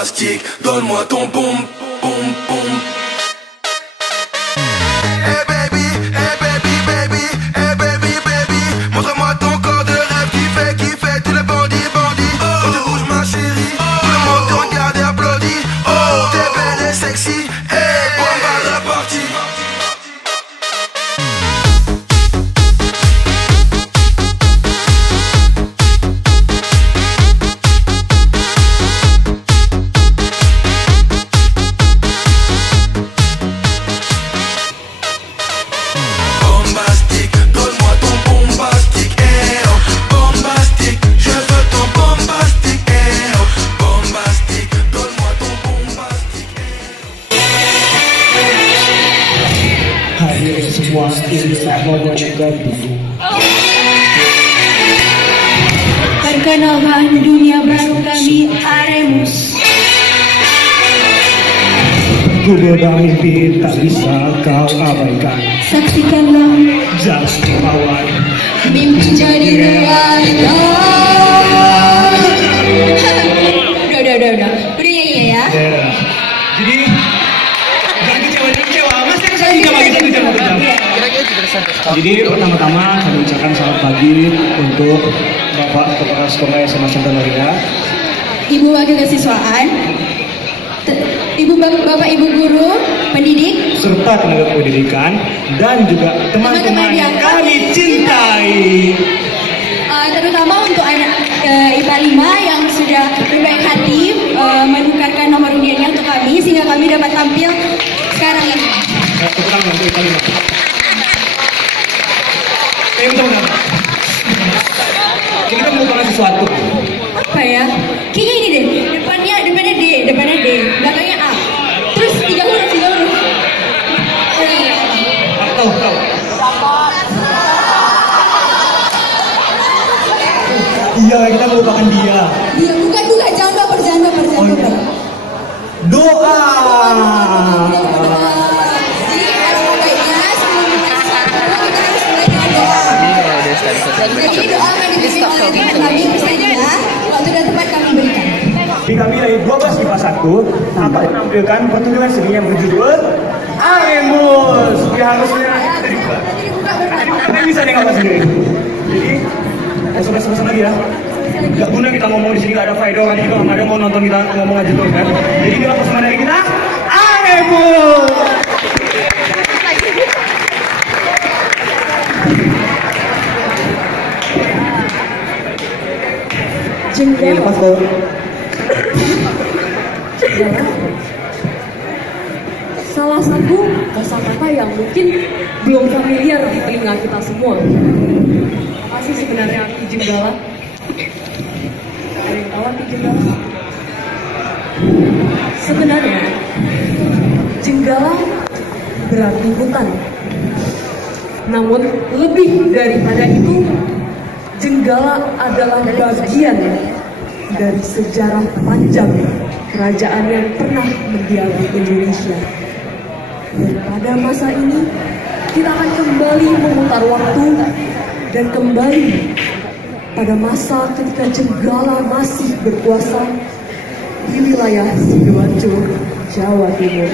bombastique, donne-moi ton boum, boum, boum. Hey baby, hey baby, baby, hey baby, baby, montre-moi ton corps de rêve qui fait tous les bandits, bandits. Quand tu bouges ma chérie, tout le monde te regarde et applaudit. Oh, t'es belle et sexy, hey, bomba de la partie. Semua insan mau bergabung. Perkenalkan dunia baru kami, Aremus. Goda mimpi tak bisa kau abaikan. Saksikanlah Just awan mimpi jadi realita. Udah nyanyi ya. Jadi jangan kecewa, mas kan saya tidak lagi satu jam. Jadi pertama-tama kami ucapkan selamat pagi untuk Bapak Kepala Sekolah SMA Santa Maria, Ibu Wakil Kesiswaan, Bapak Ibu Guru, pendidik, serta tenaga pendidikan, dan juga teman-teman yang kami cintai. Terutama untuk anak IPA 5 yang sudah berbaik hati menukarkan nomor undiannya untuk kami sehingga kami dapat tampil sekarang ini. Kita mau bahas sesuatu. Apa ya? Kayaknya ini deh. Depannya D, belakangnya A. Terus tiga huruf. Tahu. Iya, kita melupakan dia. Iya, bukan, jangan baper. Oh, iya. Doa. Jadi ada baiknya sebelum mulai sesuatu kita harus mulai dengan doa. Jadi doa akan dipimpin oleh Tuhan kami bersama. Waktu dan tempat kami berikan. Di kami dari 12 IPA 1 akan menampilkan pertunjukan seni yang berjudul Aremus. Dia harus Kalian bisa nih ngomong sendiri. Jadi selesai lagi ya. Gak guna kita ngomong di sini, gak ada faedah, orang juga gak ada mau nonton kita ngomong aja tuh kan. Jadi kita pesan dari kita Aremus. Jengkel. Lepas tuh. Salah satu kosakata yang mungkin belum familiar di telinga kita semua. Apa sih sebenarnya arti jenggala? Ada yang tahu arti jenggala? Sebenarnya jenggala berarti hutan. Namun lebih daripada itu, jenggala adalah bagian dari sejarah panjang kerajaan yang pernah mendiami Indonesia. Dan pada masa ini, kita akan kembali memutar waktu dan kembali pada masa ketika jenggala masih berkuasa di wilayah Sidoarjo, Jawa Timur.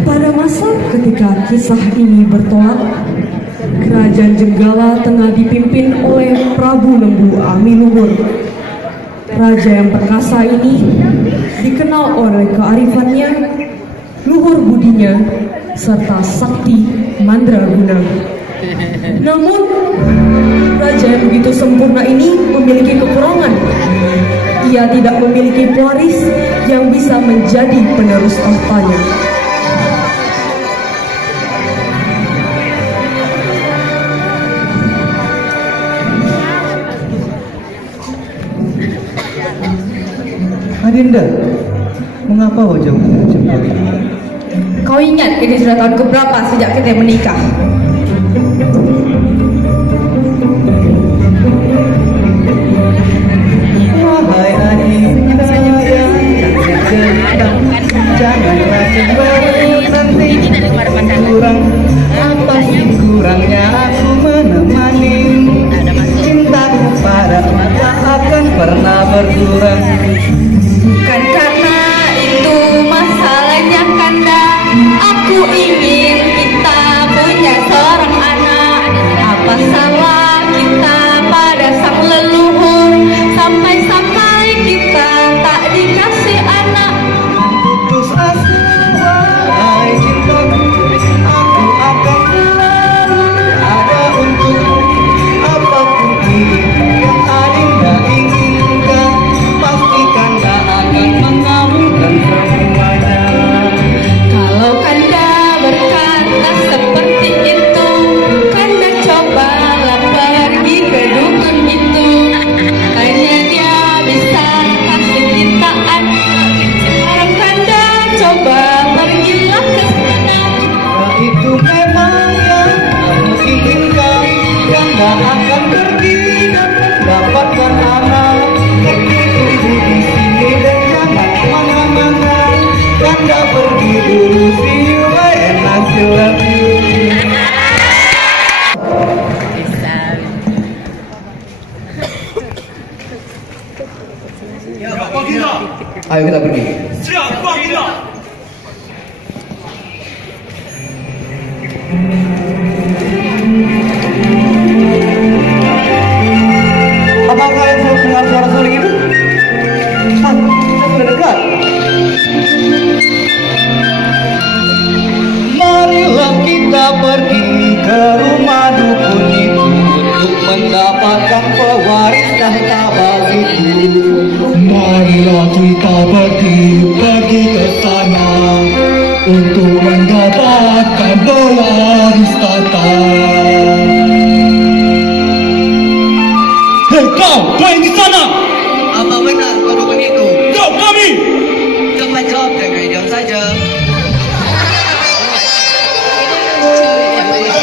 Pada masa ketika kisah ini bertolak, Kerajaan Jenggala tengah dipimpin oleh Prabu Lembu Amiluhur. Raja yang perkasa ini dikenal oleh kearifannya, luhur budinya, serta sakti mandraguna. Namun, raja yang begitu sempurna ini memiliki kekurangan. Ia tidak memiliki pewaris yang bisa menjadi penerus tahtanya. Adinda, mengapa wajahmu cemberut? Kau ingat ini sudah tahun keberapa sejak kita menikah? Wahai Adinda yang cerita, janganlah cemberut nanti kurang. Apa sih kurangnya aku menemani? Cintaku padamu tak akan pernah berkurang. Bukan karena itu masalahnya Kanda. Aku ingin kita punya seorang anak. Apa salah kita pada sang leluhur, sampai-sampai kita tak dikasih anak. Putus asa wahai cintaku, aku akan selalu ada untukmu. Apapun itu yang Adinda inginkan, pastikan tak akan mengabulkan semuanya. Kalau Kanda berkata seperti itu, Kanda cobalah pergi ke dukun itu. Tanya dia bisa kasih kita anak. Sekarang Kanda coba pergilah ke sana. Jika itu memang yang kamu inginkan, Kanda akan pergi dan mendapatkan anak. Tunggu di sini dan jangan kemana-mana. Kanda pergi dulu, see you and I still love you. Ayo kita pergi. Apa kalian dengar suara suling itu? Ah, kita sudah dekat. Marilah kita pergi ke rumah dukun itu untuk mendapatkan pewaris tahta bagiku. Marilah kita pergi ke sana untuk mendapatkan pewaris tahta. Hei kau yang di sana! Apa benar kau dukun itu? Jawab kami! Jangan jawab dengan diam saja.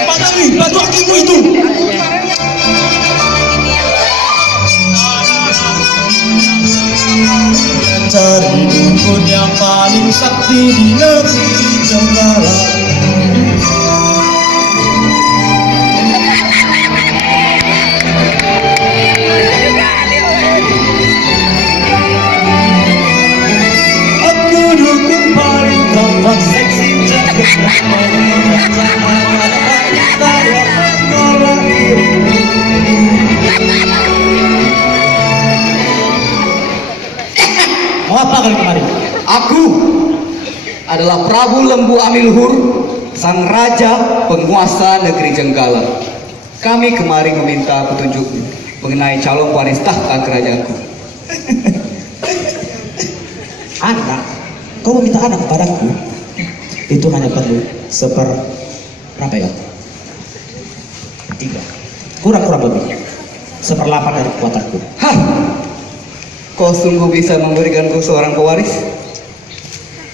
Padamu, batu akimu itu! Cari dukun yang paling sakti di negeri Jenggala. Aku dukun paling tampan seksi cantik. Mau apa kalian kemari? Aku adalah Prabu Lembu Amiluhur, sang raja penguasa negeri Jenggala. Kami kemari meminta petunjuk mengenai calon waris tahta kerajaanku. Anak? Kau meminta anak kepadaku? Itu hanya perlu berapa ya? 3. Kurang lebih 1/8 dari kekuatanku. Hah? Kau sungguh bisa memberikanku seorang pewaris?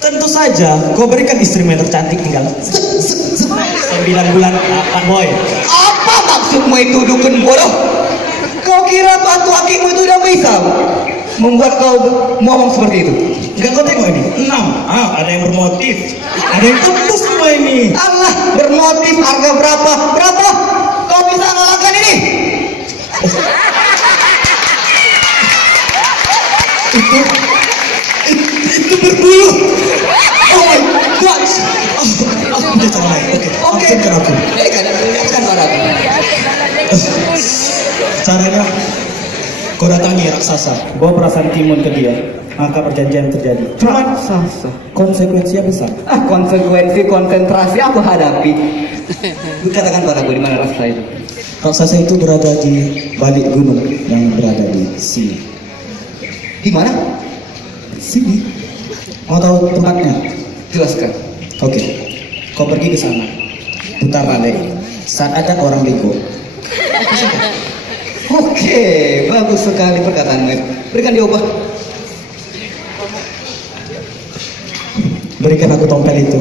Tentu saja, kau berikan istrimu yang tercantik tinggal 9 bulan 8 boy. Apa maksudmu itu dukun bodoh? Kau kira batu akimu itu udah bisa membuat kau ngomong seperti itu? Enggak, kau tengok ini 6. Ada yang bermotif, ada yang tembus semua ini. Allah, bermotif harga berapa? Berapa? Kau bisa ngalahkan ini? Itu berbulu. Oh my god. Dia cara lain. Oke. Absenkan aku. Berikan padaku. Caranya kau datangi raksasa, bawa perasaan timun ke dia, maka perjanjian terjadi. Raksasa. Konsekuensinya besar. Konsekuensi konsentrasi aku hadapi. Katakan padaku di mana raksasa itu? Raksasa itu berada di balik gunung yang berada di sini. Di mana? Sini. Mau tahu tempatnya? Jelaskan. Oke. Kau pergi ke sana. Putar balik. Saat ada orang bego. Oke, bagus sekali perkataanmu. Berikan dia obat. Berikan aku tompel itu.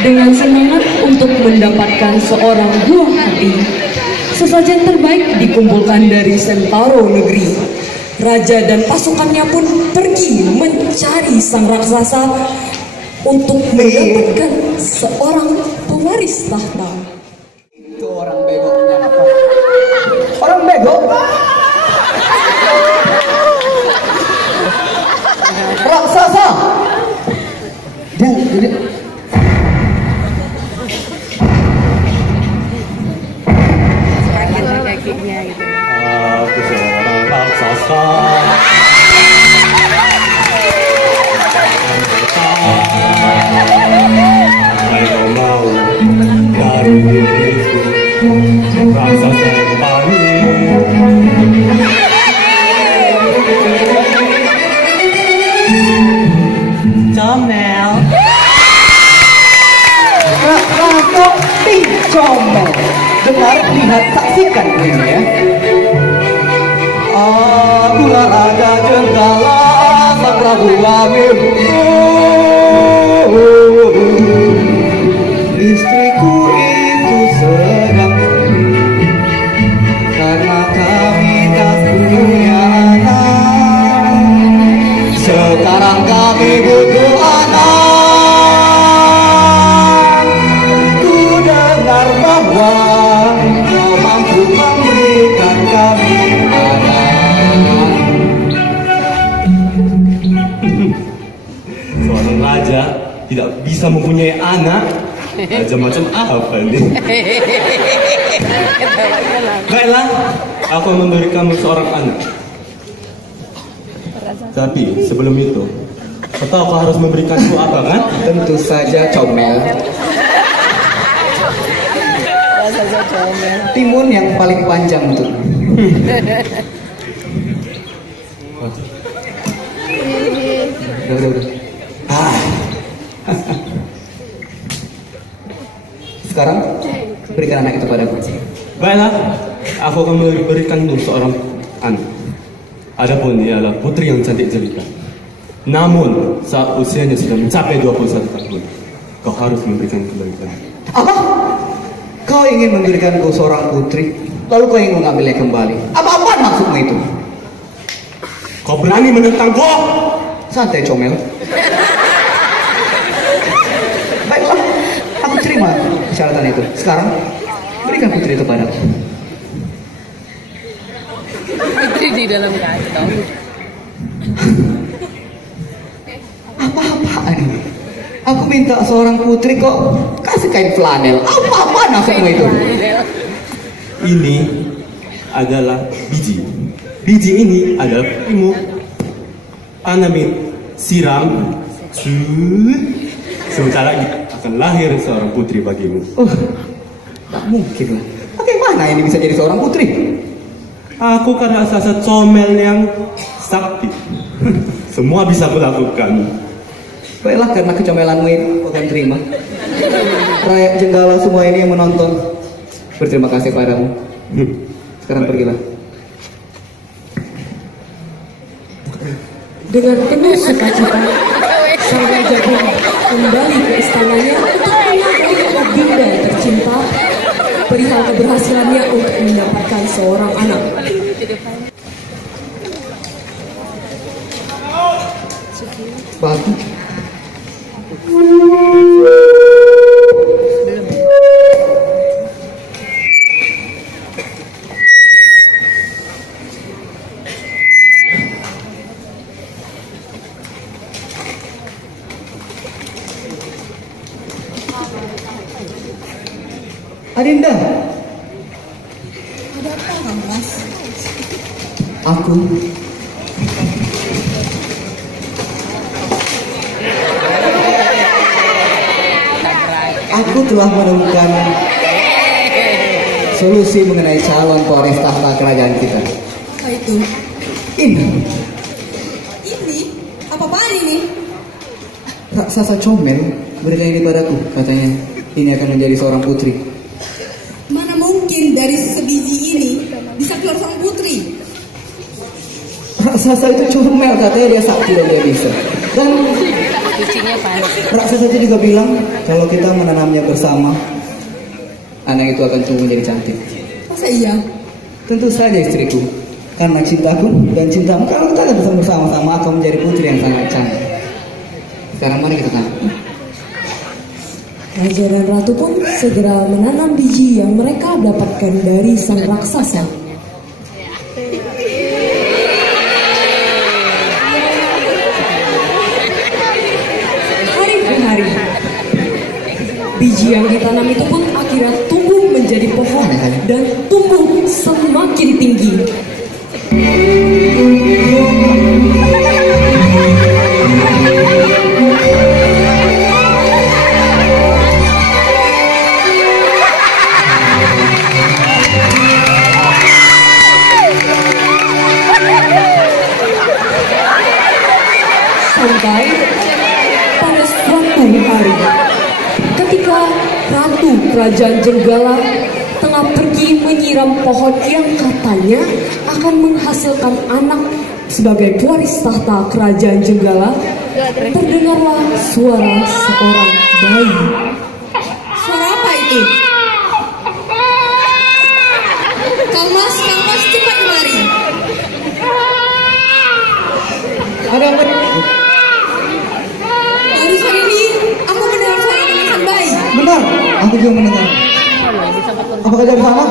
Dengan semangat untuk mendapatkan seorang buah hati, sesajen terbaik dikumpulkan dari Sentaro negeri. Raja dan pasukannya pun pergi mencari sang raksasa untuk mendapatkan seorang pewaris tahta. Itu orang begonya. Orang bego? Raksasa. Dia Aku seorang raksasa. Hai kau mau dari diriku, raksasa yang paling. Comel. raksasa Comel. Dengar, lihat, saksikan ini ya. Akulah Raja Jenggala, Sang Prabu Amir. Istriku itu sedang sedih karena kami tak punya anak. Sekarang kami butuh anak. Ku dengar bahwa kau mampu memberikan kami anak. Seorang raja tidak bisa mempunyai anak. Raja macam apa nih? Baiklah, aku memberi kamu seorang anak. Tapi sebelum itu, kau tahu kau harus memberikanku apa kan? Tentu saja Comel. Timun yang paling panjang untuk. Udah. Sekarang berikan anak itu padaku. Baiklah, aku akan memberikanmu seorang anak. Adapun ia adalah putri yang cantik jelita. Namun saat usianya sudah mencapai 21 tahun, kau harus memberikan kebaikan. Apa? Kau ingin memberikanku seorang putri, lalu kau ingin mengambilnya kembali? Apa-apaan maksudmu itu? Kau berani menentangku? Santai Comel. Baiklah, aku terima persyaratan itu. Sekarang berikan putri itu padaku. Putri di dalam kantong. Apa-apaan ini? Aku minta seorang putri kok kasih kain flanel. Apa-apaan maksudmu itu? Ini adalah biji. Biji ini adalah putrimu. Tanami, siram, sebentar lagi akan lahir seorang putri bagimu. Tak mungkin lah. Bagaimana ini bisa jadi seorang putri? Aku kan raksasa Comel yang sakti. Semua bisa kulakukan. Baiklah, karena kecomelanmu ini aku akan terima. Rakyat Jenggala semua ini yang menonton berterima kasih padamu. Sekarang pergilah. Dengan penuh sukacita, sang raja pun kembali ke istananya untuk menyampaikan Dinda tercinta perihal keberhasilannya untuk mendapatkan seorang anak. Bagus. Aku telah menemukan solusi mengenai calon pewaris tahta kerajaan kita. Apa itu? Ini Ini? Apa-apaan ini? raksasa comel berikan ini padaku, katanya ini akan menjadi seorang putri. Mana mungkin dari sebiji ini bisa keluar seorang putri? Raksasa itu comel, katanya dia sakti dan dia bisa. Dan Kucingnya panas. raksasa itu juga bilang kalau kita menanamnya bersama, anak itu akan tumbuh menjadi cantik. Masa iya? Tentu saja istriku, karena cintaku dan cintamu kalau kita bisa bersama-sama akan menjadi putri yang sangat cantik. Sekarang mari kita tanya. Raja dan ratu pun segera menanam biji yang mereka dapatkan dari sang raksasa. Hari per hari, biji yang ditanam itu pun akhirnya tumbuh menjadi pohon dan tumbuh semakin tinggi. Sampai pada suatu hari, ketika ratu kerajaan Jenggala tengah pergi menyiram pohon yang katanya akan menghasilkan anak sebagai pewaris tahta kerajaan Jenggala, terdengarlah suara seorang bayi. Suara apa itu? Kang Mas, cepat kemari. Ada apa? Barusan ini aku mendengar suara tangisan bayi. Benar, aku juga mendengar. Apakah dari sana?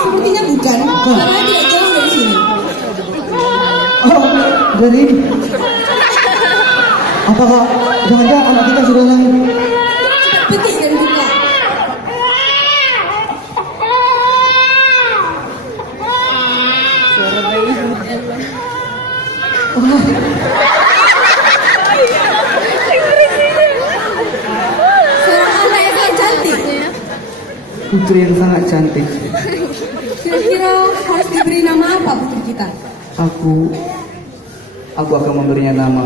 Sepertinya bukan, karena tidak jauh dari sini. Oh, dari ini. Apakah jangan-jangan anak kita sudah lahir? Petik dan buka. Suara anak yang sangat cantik. Putri yang sangat cantik. Kira-kira harus diberi nama apa putri kita? Aku akan memberinya nama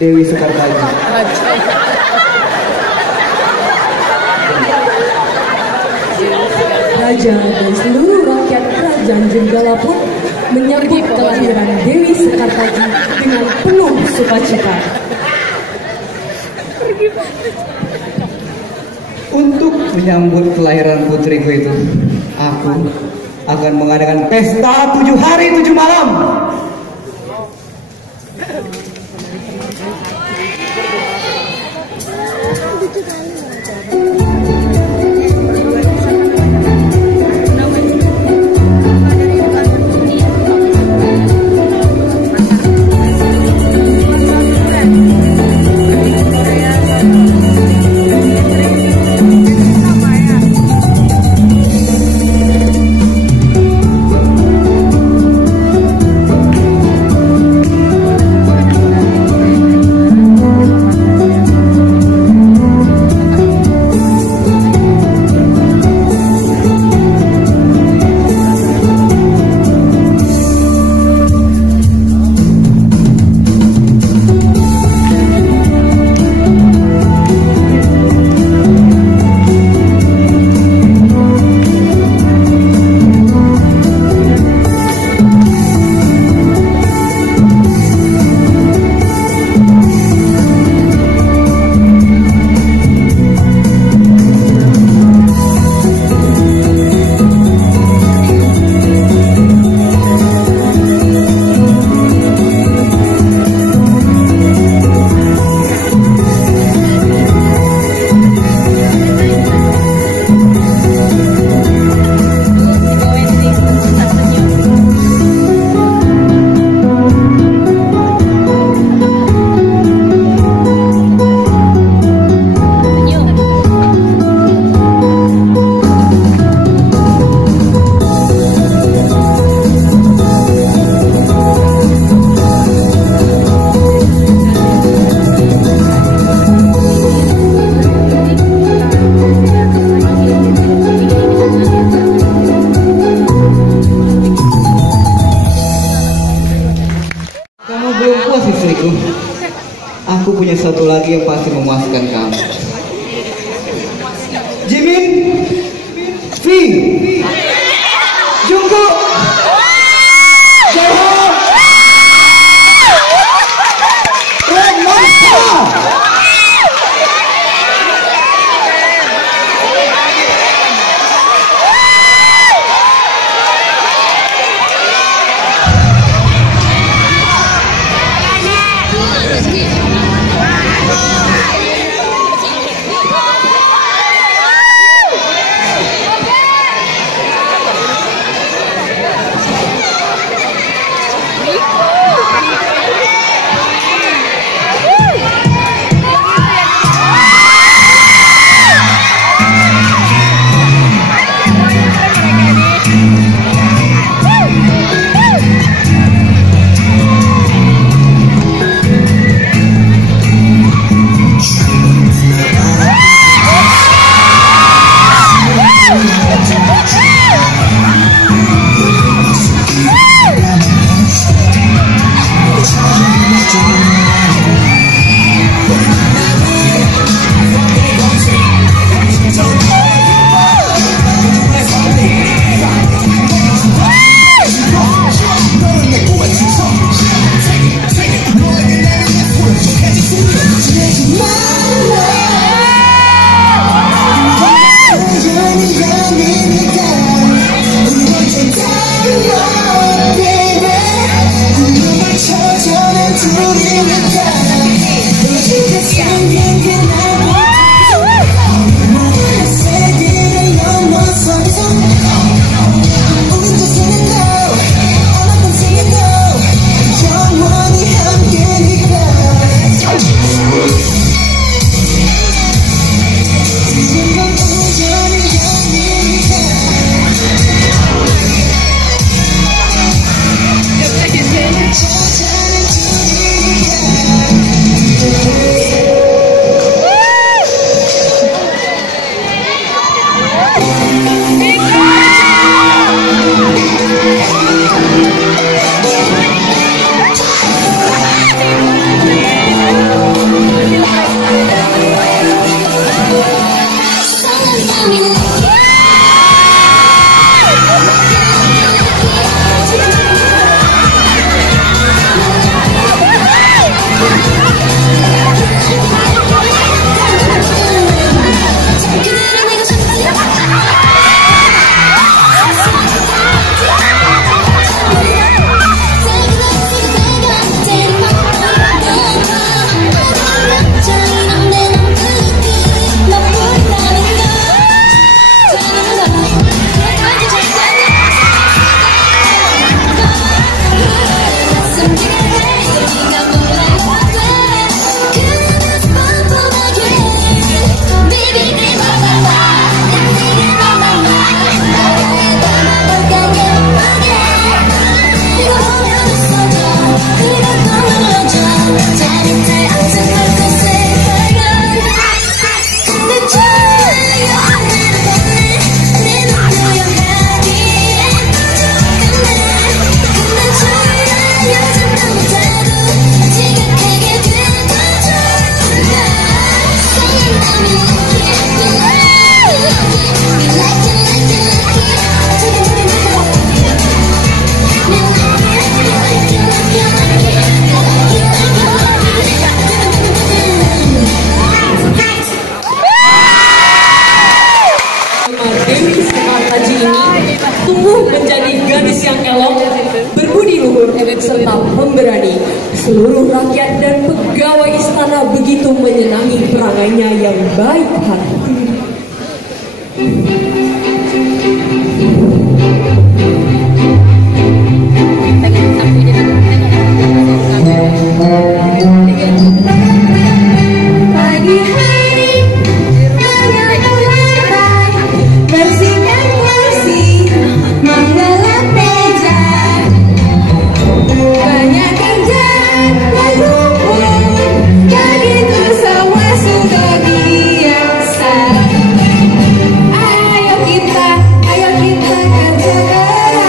Dewi Sekartaji. Raja dan seluruh rakyat kerajaan Jenggala pun menyambut kelahiran Dewi Sekartaji dengan penuh sukacita. Untuk menyambut kelahiran putriku itu, aku akan mengadakan pesta 7 hari 7 malam. Aku punya satu lagi yang pasti memuaskan kamu. Jimin, V, Jungkook, Jaehoon, Red Monster. serta pemberani. Seluruh rakyat dan pegawai istana begitu menyenangi perangainya yang baik hati. Pagi hari menyapu lantai, bersihkan kursi, menggelap meja. Banyak kerjaan berkumpul, dan itu semua sudah biasa. Ayo kita kerja keras.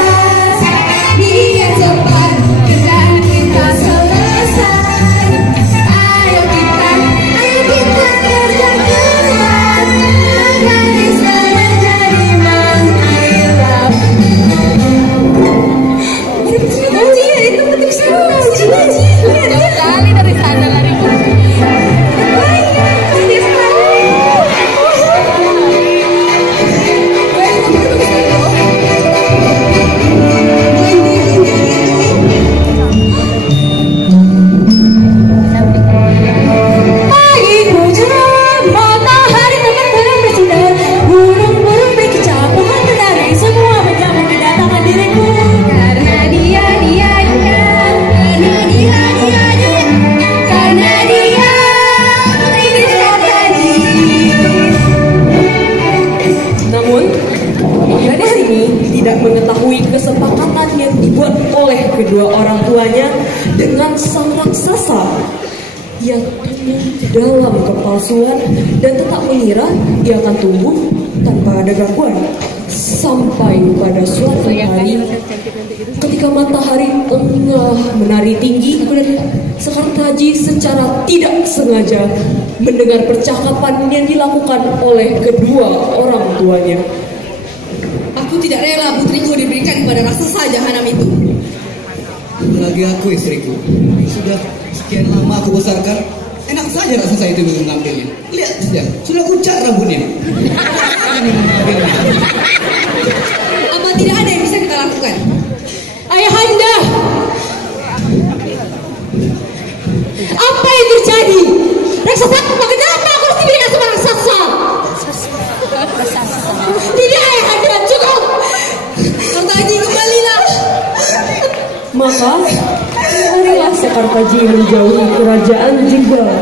oleh kedua orang tuanya dengan sang raksasa. Ia tumbuh dalam kepalsuan dan tetap mengira ia akan tumbuh tanpa ada gangguan. Sampai pada suatu hari, ketika matahari tengah menari tinggi, Sekartaji secara tidak sengaja mendengar percakapan yang dilakukan oleh kedua orang tuanya. Aku tidak rela putriku diberikan kepada raksasa jahanam itu. Apalagi aku istriku. Sudah sekian lama aku besarkan, enak saja raksasa itu mengambilnya. Lihat saja, sudah kucat rambutnya. Apa tidak ada yang bisa kita lakukan? Ayahanda, apa yang terjadi? Raksasa, kenapa aku harus diberikan sama raksasa? Tidak, ayahanda, cukup. Sekartaji, kembalilah. Maka marilah Sekartaji menjauhi kerajaan Jenggala.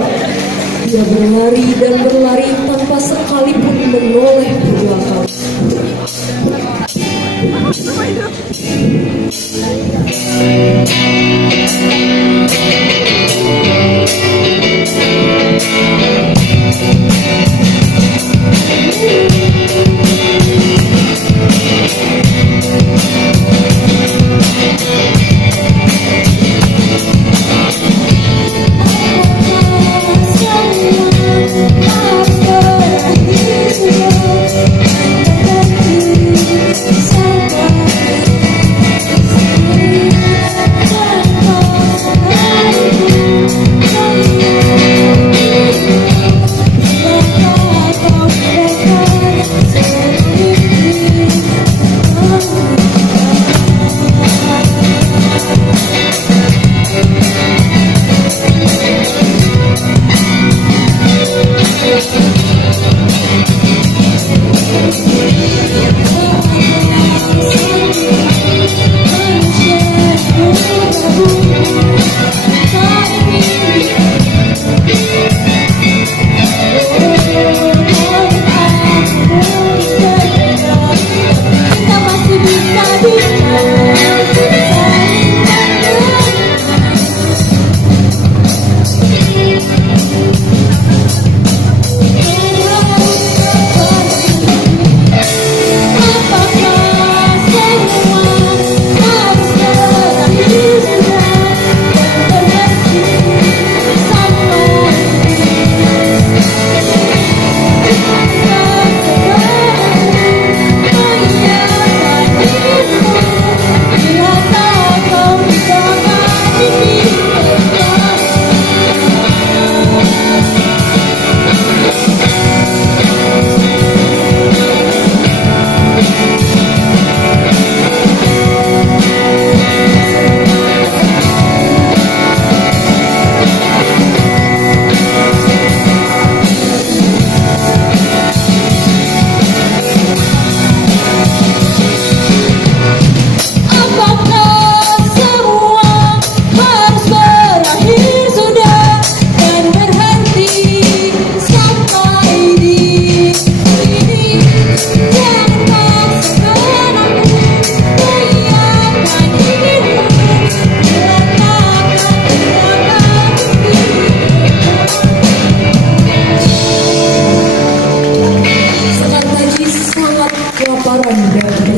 Dia berlari dan berlari tanpa sekalipun menoleh ke belakang.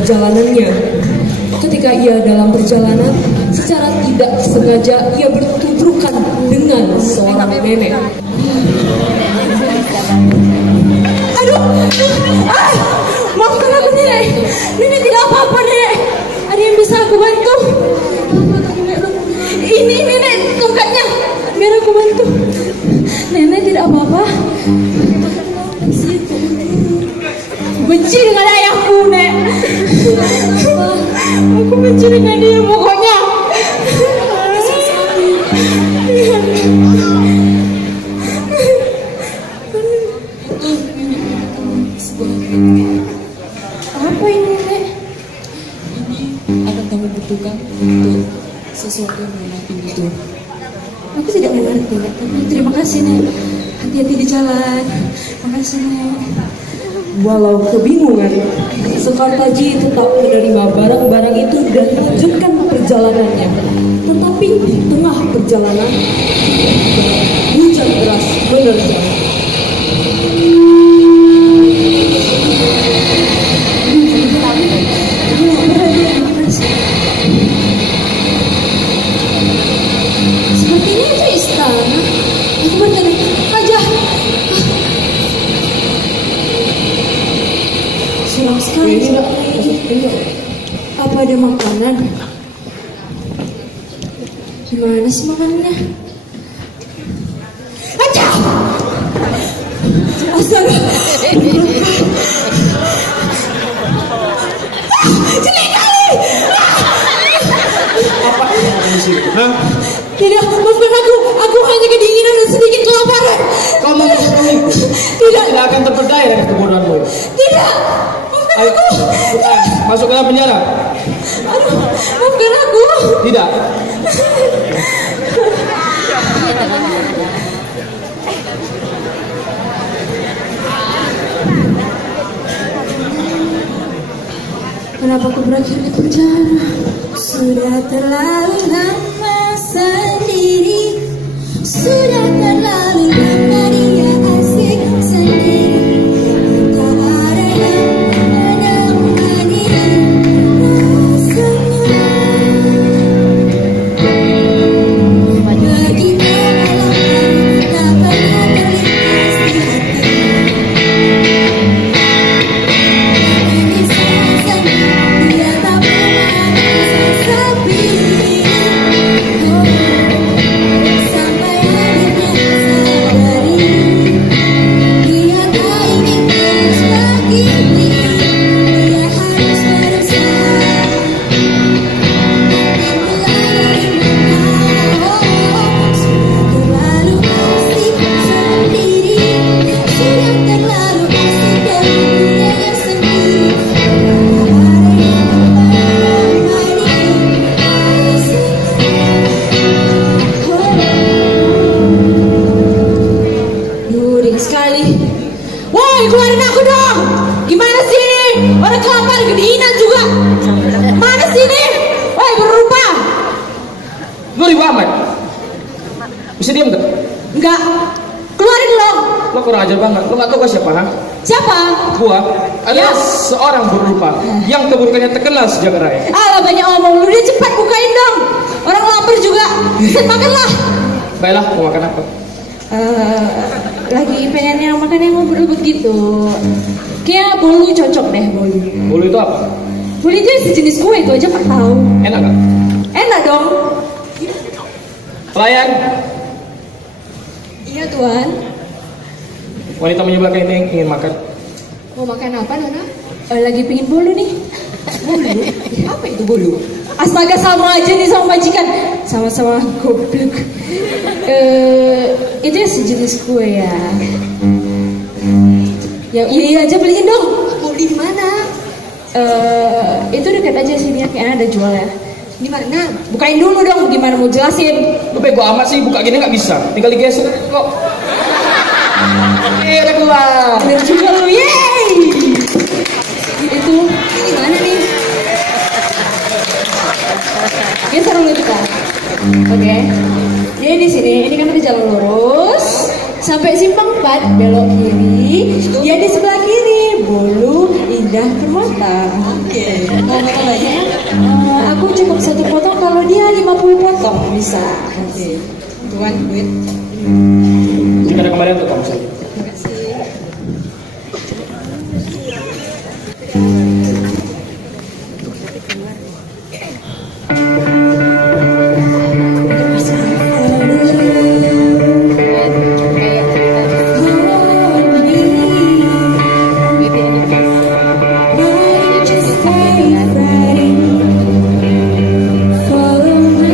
Perjalanannya. Ketika ia dalam perjalanan, secara tidak sengaja ia bertubrukan dengan seorang nenek. Aduh, maafkan aku nenek. Nenek tidak apa-apa nenek. Ada yang bisa aku bantu? Ini nenek tongkatnya, biar aku bantu. Nenek tidak apa-apa. Benci dengan ayahku, Nek. Aku benci dengan dia pokoknya. Apa ini, Nek? Ini akan kamu butuhkan untuk sesuatu yang mengenai itu. Aku tidak mengerti, Nek. Terima kasih, Nek. Hati-hati di jalan. Makasih, Nek. Walau kebingungan, Sekartaji tetap menerima barang-barang itu dan melanjutkan perjalanan. perjalanannya. Tetapi di tengah perjalanan, hujan deras menerjang. Sepertinya itu istana. Aku bertanya, Raja. Suram sekali. Apa ada makanan? Gimana sih makanannya? Raja! Astaga. Jelek kali! Tidak, maafkan aku. Aku hanya kedinginan dan sedikit kelaparan. Kau mau membohongiku? Tidak. Tidak akan terperdaya dengan kebodohanmu. Tidak. Maafkan Ayo, aku. masuk ke dalam penjara. Aduh, maafkan aku. Tidak. Kenapa aku berakhir di penjara? Sudah terlalu lama sendiri. Sudah terlalu lama dia asik sendiri. Tak ada yang menemani rasanya. Pergi ke malam tak pernah terlintas di hati. Ini saja dia tak pernah bisa sepi. Sampai akhirnya sadari dia tak ingin terus begini. Dia harus berusaha. Sudah terlalu asik sendiri. Sudah terlalu asik berhubungannya sendiri. Muring sekali. Woi, keluarin aku dong. Gimana sih ini? Orang kelapar kedinginan juga. Mana sih ini? Woi, berupa. Lu ribu amat. Bisa diam gak? Enggak. Keluarin dong. Lo kurang ajar banget. Lo gak tau gua siapa, ha? Siapa? Gua adalah seorang berupa yang keburukannya terkenal sejagat raya. Alah, banyak omong. Lu dia cepat bukain dong. Orang lapar juga. Set makanlah. Baiklah, mau makan apa? Lagi pengen yang makan yang ngebut-ngebut gitu. Kayak bolu cocok deh, bolu. Bolu itu apa? Bolu itu sejenis kue, itu aja gak tahu. Enak gak? Enak dong. Pelayan, Iya tuan. wanita menyebelah ini ingin makan. Mau makan apa Nona? Lagi pengen bolu nih. Bolu? Apa itu bolu? Astaga, sama aja nih sama majikan. Sama-sama goblok. Itu ya sejenis kue ya. Ya iya aja beliin dong. Mau beli di mana? Itu dekat aja sini ya, kayaknya ada jual ya. Di mana? Bukain dulu dong, gimana mau jelasin? Lu bego amat sih, buka gini gak bisa. Tinggal digeser kok. Oke, udah keluar. Bener juga lu, yeay! Itu, Ini di mana nih? geser dulu kita. Oke. Jadi di sini, ini kan ada jalan lurus sampai simpang 4 belok kiri. Ya di sebelah kiri, Bolu Indah Permata. Oke. Mau berapa banyak? Aku cukup 1 potong, kalau dia 50 potong bisa. Oke. Tuan, duit. Jika ada kembalian untuk kamu saja. Terima kasih. Follow me.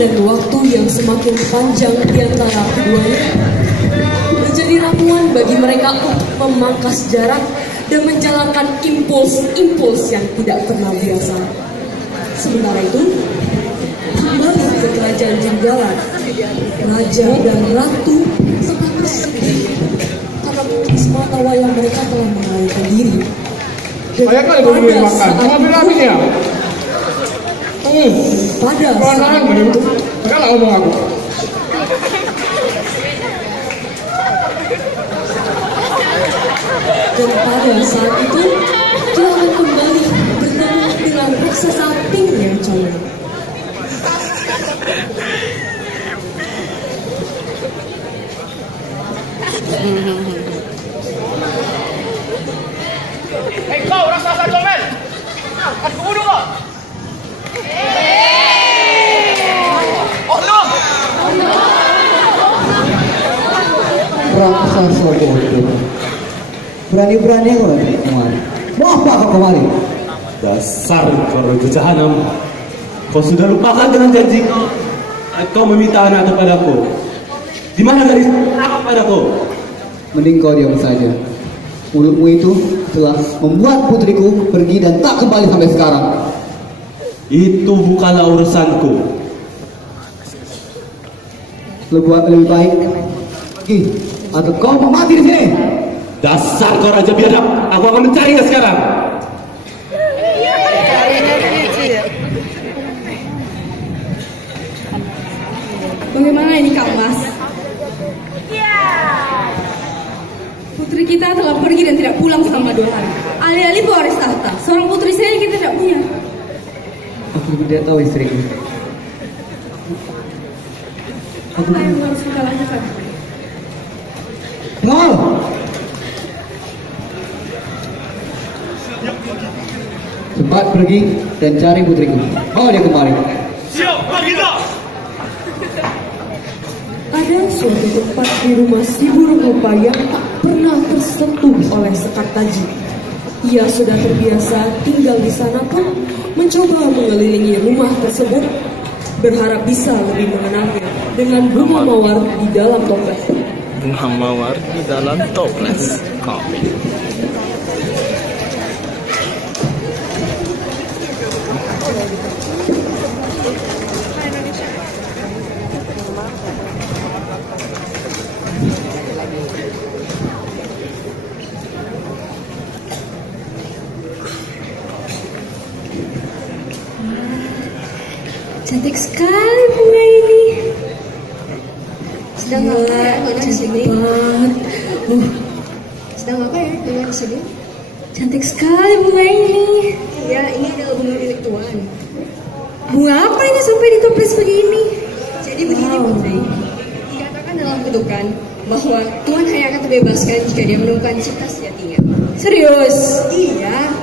dan waktu yang semakin panjang di antara keduanya menjadi ramuan bagi mereka untuk memangkas jarak dan menjalankan impuls-impuls yang tidak pernah biasa. Sementara itu, kembali ke kerajaan Jenggala, raja dan ratu sempat bersedih karena semata wayang mereka telah melarikan diri. Saya kali belum makan, cuma bilangin ya. Pada saat itu, enggak ngomong aku. Dan pada saat itu, dia akan kembali bertemu dengan raksasa Pink yang comel. Hei kau raksasa comel, aku bunuh kau. Raksasa bodoh, berani-berani kau kemari. Mau apa kau kemari? Dasar kau jahanam. Kau sudah lupakan dengan janji kau. Kau meminta anak kepadaku. Di mana gadis anak kepadaku? Mending kau diam saja. Mulutmu itu telah membuat putriku pergi dan tak kembali sampai sekarang. Itu bukanlah urusanku. Lebih baik pergi atau kau mau mati di sini. Dasar kau raja biadab. Aku akan mencarinya sekarang. Bagaimana ini Kak Mas? Putri kita telah pergi dan tidak pulang selama 2 hari. Alih-alih pewaris tahta, seorang putri saja kita tidak punya. Aku tidak tahu istriku. Apa yang harus kita lakukan? Ngol! Cepat pergi dan cari putriku. Bawa dia kembali. Siap, kita. Ada suatu tempat di rumah si burung rupa yang tak pernah tersentuh oleh Sekar Taji. Ia sudah terbiasa tinggal di sana pun mencoba mengelilingi rumah tersebut, berharap bisa lebih mengenalnya dengan bunga mawar di dalam toples. Bunga mawar di dalam toples kopi. Cantik sekali bunga ini. Sedang apa ya Nona di sini? Sedang apa ya Nona di sini? Cantik sekali bunga ini. Ya, ini adalah bunga milik Tuan. Bunga apa ini sampai di toples begini? Jadi begini Putri. Dikatakan dalam kutukan bahwa Tuan hanya akan terbebaskan jika dia menemukan cinta sejatinya. Serius? Iya.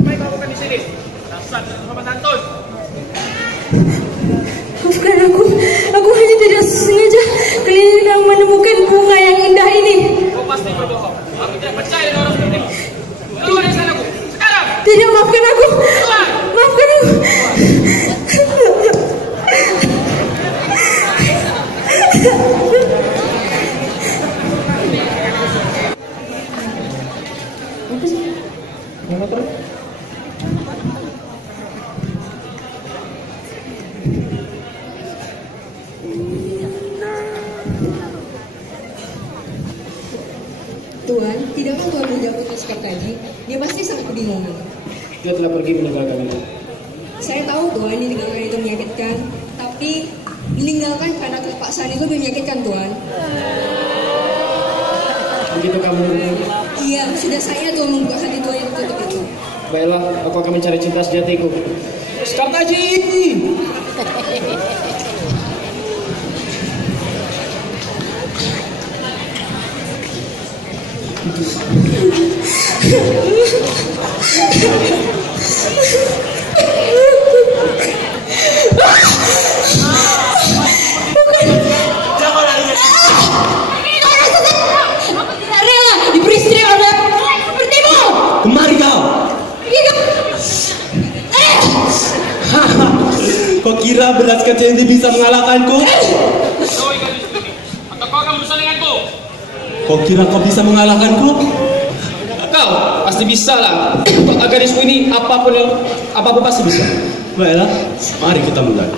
Apa yang kamu lakukan di sini? Dasar Bapak Santun. Maafkan aku hanya tidak sengaja keliling menemukan bunga yang indah ini. Kau pasti berbohong. Aku tidak percaya dengan orang seperti itu. Keluar dari sanaku. Sekarang. Tidak, maafkan aku. Maafkan aku. Tuan, tidakkah Tuan menjawab Sekar Taji? Dia pasti sangat kebingungan. Dia telah pergi meninggalkan itu. Saya tahu Tuan, meninggalkan itu menyakitkan, tapi meninggalkan karena kepaksaan itu menyakitkan Tuan. Begitu kamu berpikir? Iya, sudah saya Tuan membuka hati Tuan yang tertutup itu. Baiklah, aku akan mencari cinta sejatiku. Sekar Taji! Kemari kau! Kau kira belas kecil ini bisa mengalahkanku? Atau kau akan berusaha denganku? Kau kira kau bisa mengalahkanku? Kau pasti bisa lah. Untuk gadisku ini apapun pasti bisa. Baiklah, mari kita mulai.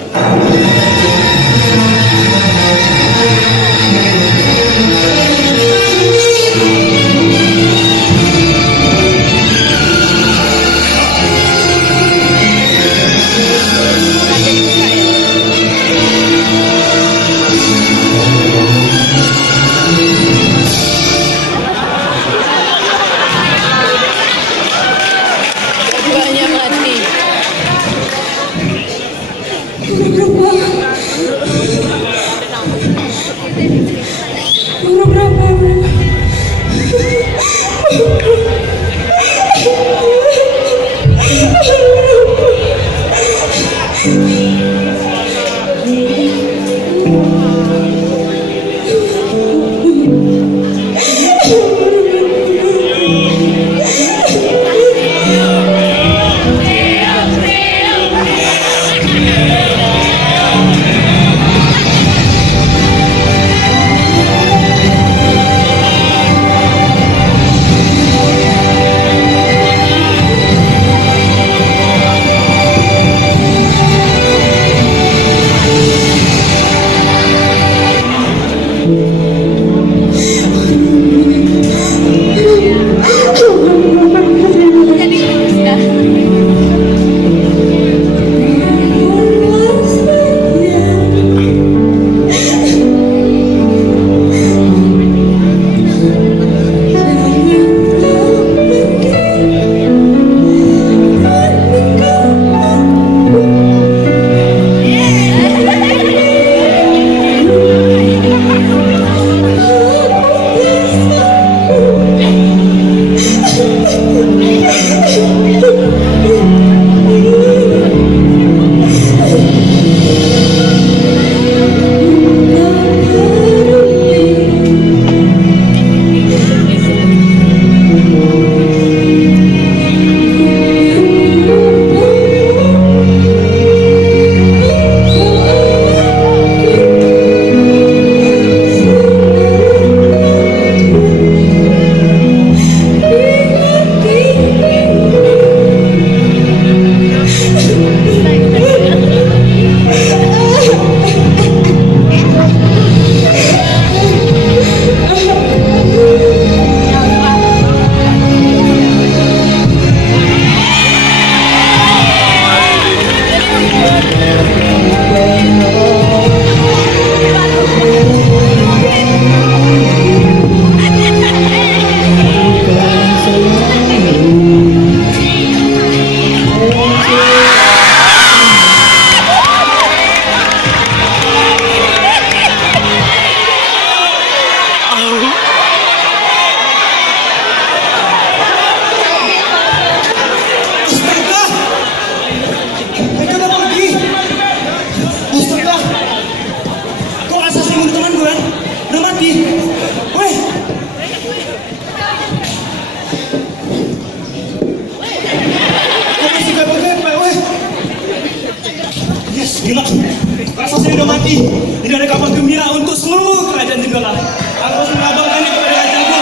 Ih, ini ada kabar gembira untuk seluruh kerajaan Jenggala. Aku harus mengabarkannya kepada rajaku.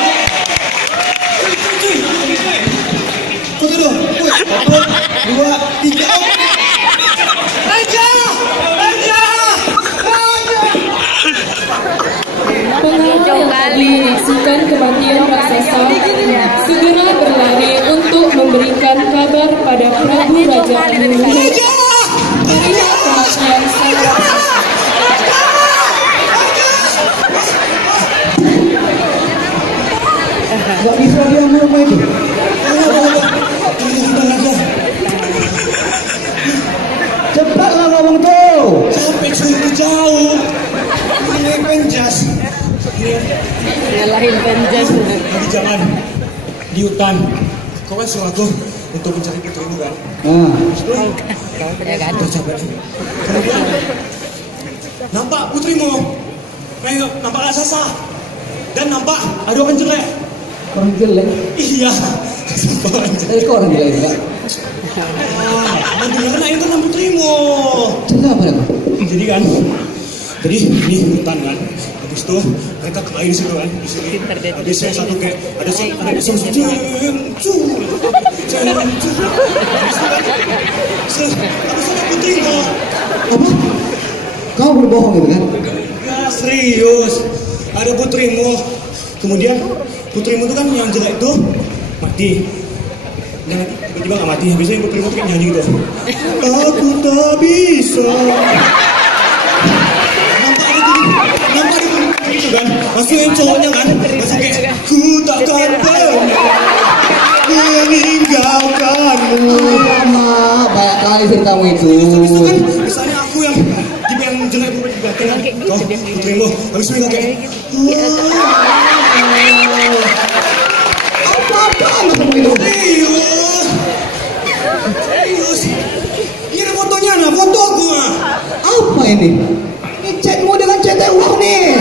Cuy. Foto dong. 1, 2, 3. Raja! Pengawal yang menyaksikan kematian raksasa segera berlari untuk memberikan kabar pada Prabu Raja Anuruh tentang kematian sang raksasa. Gak bisa dia ngomong itu. Cepatlah ngomong tuh. Sampai sudah jauh. Ini penjas. Nyalahin penjas. Di jalan, di hutan. Kau kan suruh aku untuk mencari putrimu kan? Tercapai. Kemudian nampak putrimu, nampak raksasa, dan nampak ada orang jelek. Orang jelek? Iya. Kok orang jelek juga? Nanti karena itu kan putrimu. Cerita apa dong? Jadi kan, jadi ini hutan kan. Habis itu mereka kemarin di situ kan, di sini. Habis saya satu kayak ada putrimu. Apa? Kau berbohong gitu kan? Ya serius, ada putrimu. Kemudian putrimu itu kan yang jelek itu mati. Dan tiba-tiba nggak mati. Biasanya putrimu tuh kayak nyanyi gitu. Aku tak bisa. Nampak itu kan? Masuk yang cowoknya kan? Masuk kayak ku takkan pernah meninggalkanmu. Banyak kali ceritamu itu. Habis itu kan misalnya aku yang tipe yang jelek di belakang. Kau putrimu. Habis itu kayak Apa-apaan kamu itu? Serius. Ini ada fotonya, nah foto aku mah. Apa ini? Ini chatmu dengan chat uang nih.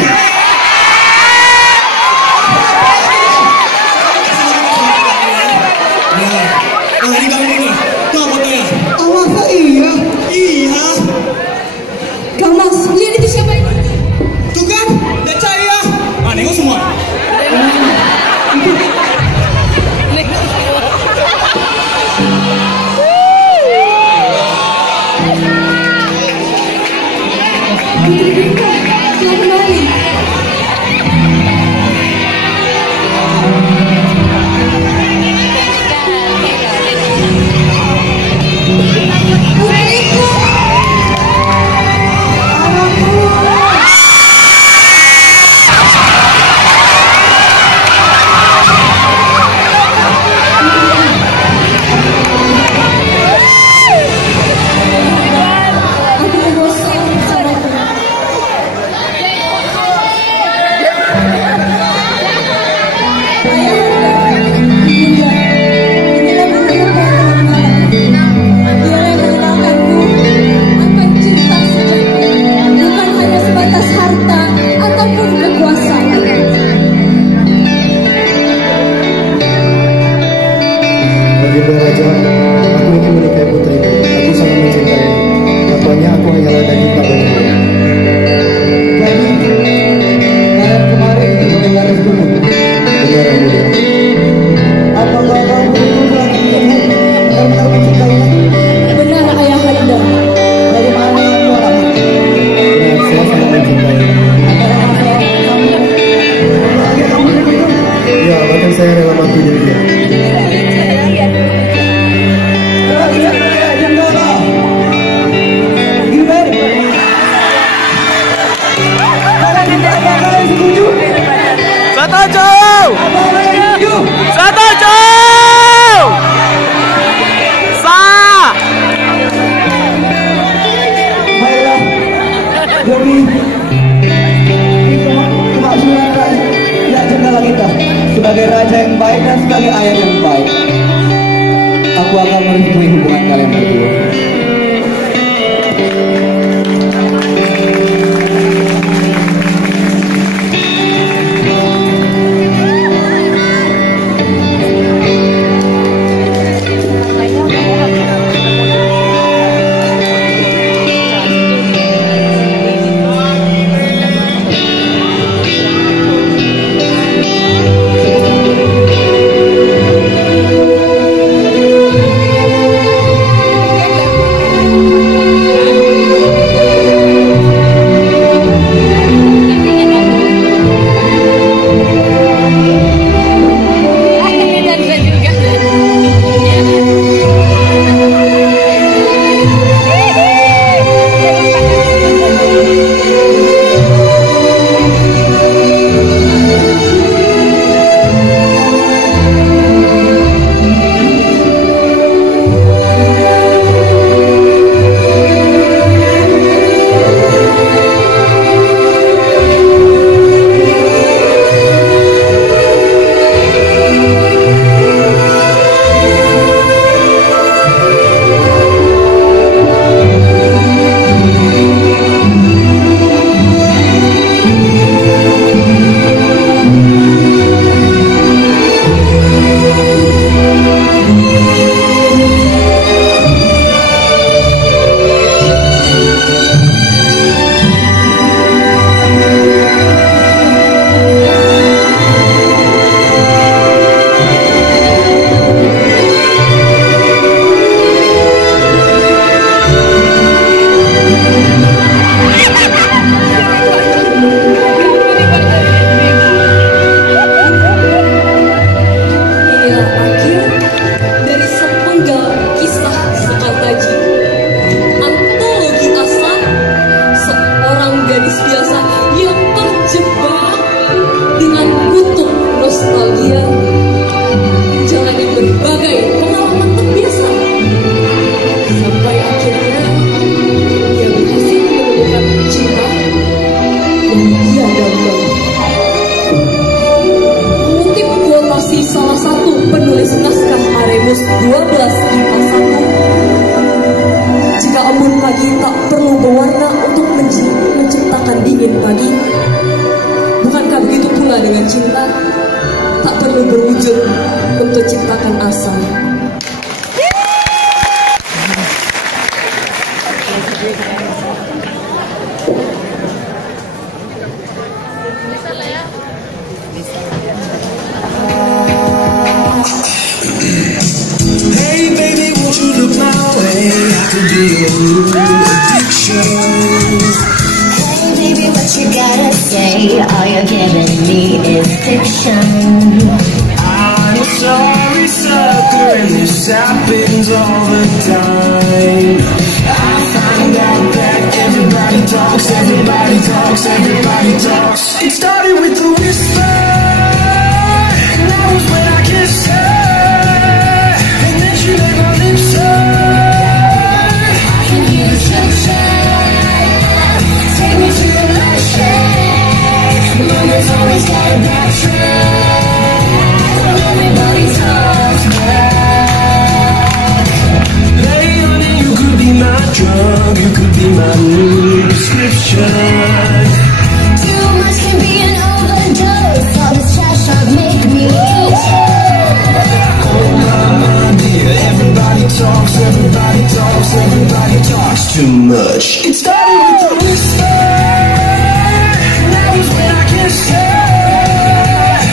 Nah ini kamu nih. Tuh fotonya. Masa iya? Iya. Gamas, lihat itu siapa ini? Tuh kan, udah cahaya. Ah, nengok semua. Telah kembali. Sebagai raja yang baik dan sebagai ayah yang baik, aku akan merestui hubungan kalian berdua. rumus 12 IPA 1. Jika embun pagi tak perlu berwarna untuk menciptakan dingin pagi, bukankah begitu pula dengan cinta? Tak perlu berwujud untuk ciptakan asa. Hey baby, won't you look my way? I could be a new addiction. Hey baby, what you gotta say? All you're giving me is fiction. I'm a sorry sucker and this happens all the time. I find out that everybody talks, everybody talks, everybody talks. It started with a whisper, and that was when I kissed her. And then she let my lips hurt. I can hear the sunshine, take me to the ocean. Moments always got a bad track. Everybody talks back. Hey honey, you could be my drug, you could be my new prescription. Too much can be an overdose. All this trash talk make me lose. Oh my dear, everybody talks, everybody talks, everybody talks too much. It started with a whisper, and that was when I kissed her.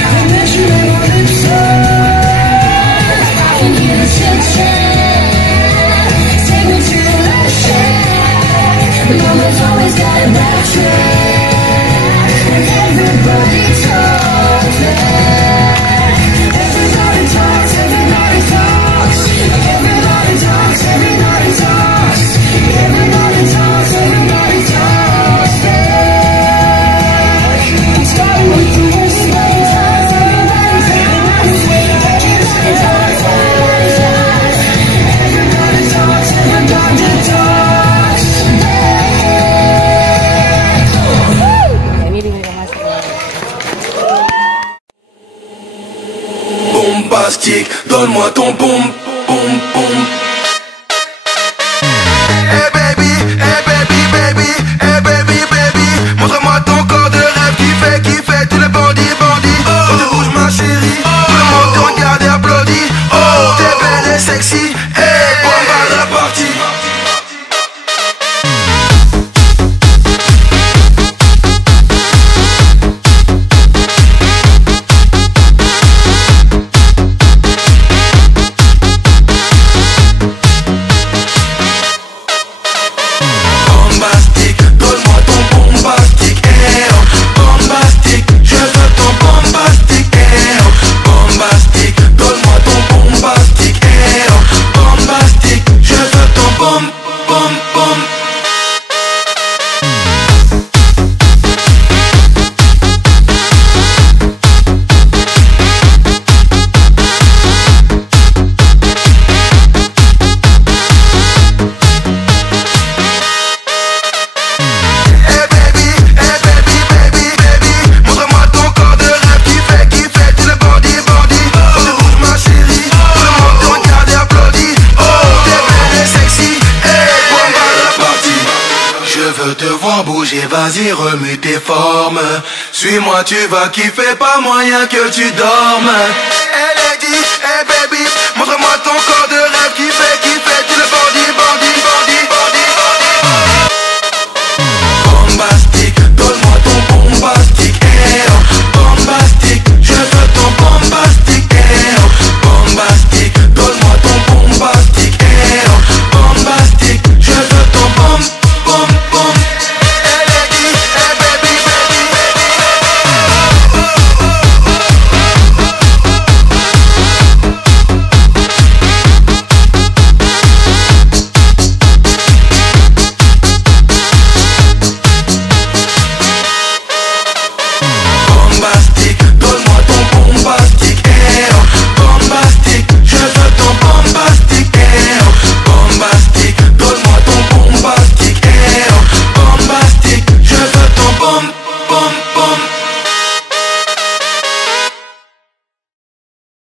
And then she made my lips hurt. I can hear the chit-chat, take me to the ocean. Mama's always got a bad track, and everybody talks back. Everybody talks, everybody talks. Everybody talks, everybody talks. Everybody talks, everybody talks back. It started with the whisper. Everybody talks, everybody talks. Bombastique, donne-moi ton boum, boum, boum. Hey baby, hey baby, baby, hey baby, baby. Montre-moi ton corps de rêve qui fait tous les bandits, bandits. Quand tu bouges ma chérie, tout le monde te regarde et applaudit. Oh, t'es belle et sexy, hey, bomba la partie. Bombastique, donne-moi ton bombastique, eh oh. Bombastique, je veux ton bombastique, eh oh. Bombastique, donne-moi ton bombastique, eh oh. Bombastique, je veux ton bom, bom, bom. Hey baby, baby, baby. Montre-moi ton corps de rêve qui fait tous les bandits, bandits. Quand tu bouges ma chérie, tout le monde te regarde et applaudit. Oh, t'es belle et sexy, hey, bomba la partie. Je veux te voir bouger, vas-y remue tes formes. Suis-moi, tu vas kiffer, pas moyen que tu dormes. Hey lady, hey baby, montre-moi ton corps de rêve qui fait